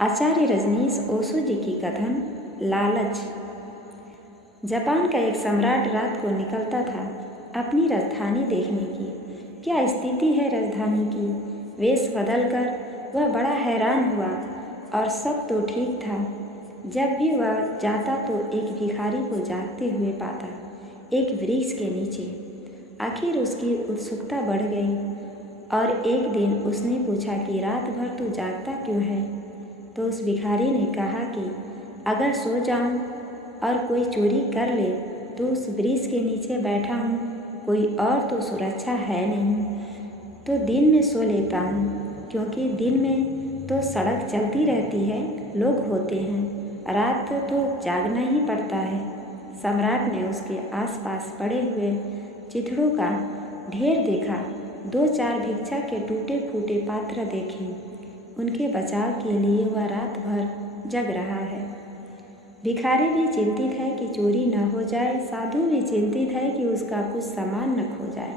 आचार्य रजनीश ओशो जी की कथन लालच। जापान का एक सम्राट रात को निकलता था अपनी राजधानी देखने की। क्या स्थिति है राजधानी की। वेश बदलकर वह बड़ा हैरान हुआ और सब तो ठीक था। जब भी वह जाता तो एक भिखारी को जागते हुए पाता, एक वृक्ष के नीचे। आखिर उसकी उत्सुकता बढ़ गई और एक दिन उसने पूछा कि रात भर तू जागता क्यों है। तो उस भिखारी ने कहा कि अगर सो जाऊं और कोई चोरी कर ले तो उस वृक्ष के नीचे बैठा हूँ, कोई और तो सुरक्षा है नहीं, तो दिन में सो लेता हूँ, क्योंकि दिन में तो सड़क चलती रहती है, लोग होते हैं, रात तो जागना ही पड़ता है। सम्राट ने उसके आसपास पड़े हुए चिथड़ों का ढेर देखा, 2-4 भिक्षा के टूटे फूटे पात्र देखे। उनके बचाव के लिए वह रात भर जग रहा है। भिखारी भी चिंतित है कि चोरी न हो जाए, साधु भी चिंतित है कि उसका कुछ सामान न खो जाए।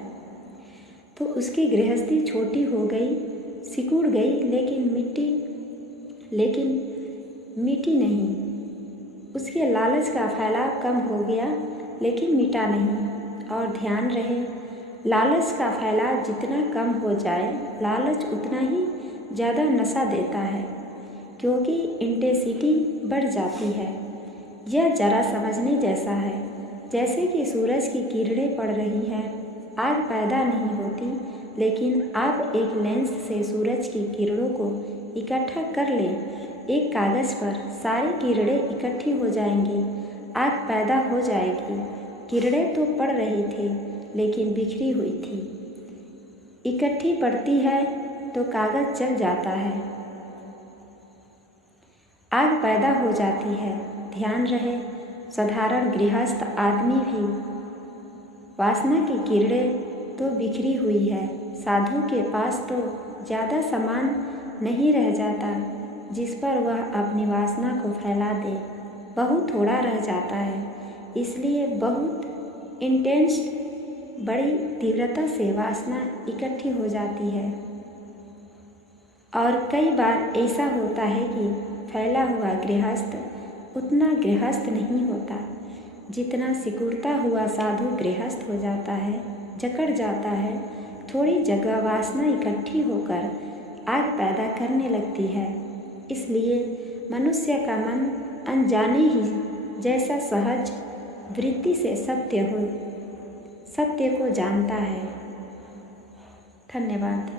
तो उसकी गृहस्थी छोटी हो गई, सिकुड़ गई, लेकिन मिटी नहीं। उसके लालच का फैलाव कम हो गया, लेकिन मिटा नहीं। और ध्यान रहे, लालच का फैलाव जितना कम हो जाए, लालच उतना ही ज़्यादा नशा देता है, क्योंकि इंटेंसिटी बढ़ जाती है। यह जरा समझने जैसा है, जैसे कि सूरज की किरणें पड़ रही हैं, आग पैदा नहीं होती, लेकिन आप एक लेंस से सूरज की किरणों को इकट्ठा कर लें, एक कागज़ पर सारी किरणें इकट्ठी हो जाएंगी, आग पैदा हो जाएगी। किरणें तो पड़ रही थी, लेकिन बिखरी हुई थी। इकट्ठी पड़ती है तो कागज़ जल जाता है, आग पैदा हो जाती है। ध्यान रहे, साधारण गृहस्थ आदमी भी वासना की किरणें तो बिखरी हुई है। साधु के पास तो ज़्यादा सामान नहीं रह जाता जिस पर वह अपनी वासना को फैला दे, बहुत थोड़ा रह जाता है। इसलिए बहुत इंटेंस, बड़ी तीव्रता से वासना इकट्ठी हो जाती है। और कई बार ऐसा होता है कि फैला हुआ गृहस्थ उतना गृहस्थ नहीं होता जितना सिकुड़ता हुआ साधु गृहस्थ हो जाता है, जकड़ जाता है। थोड़ी जगह वासना इकट्ठी होकर आग पैदा करने लगती है। इसलिए मनुष्य का मन अनजाने ही जैसा सहज वृत्ति से सत्य को जानता है। धन्यवाद।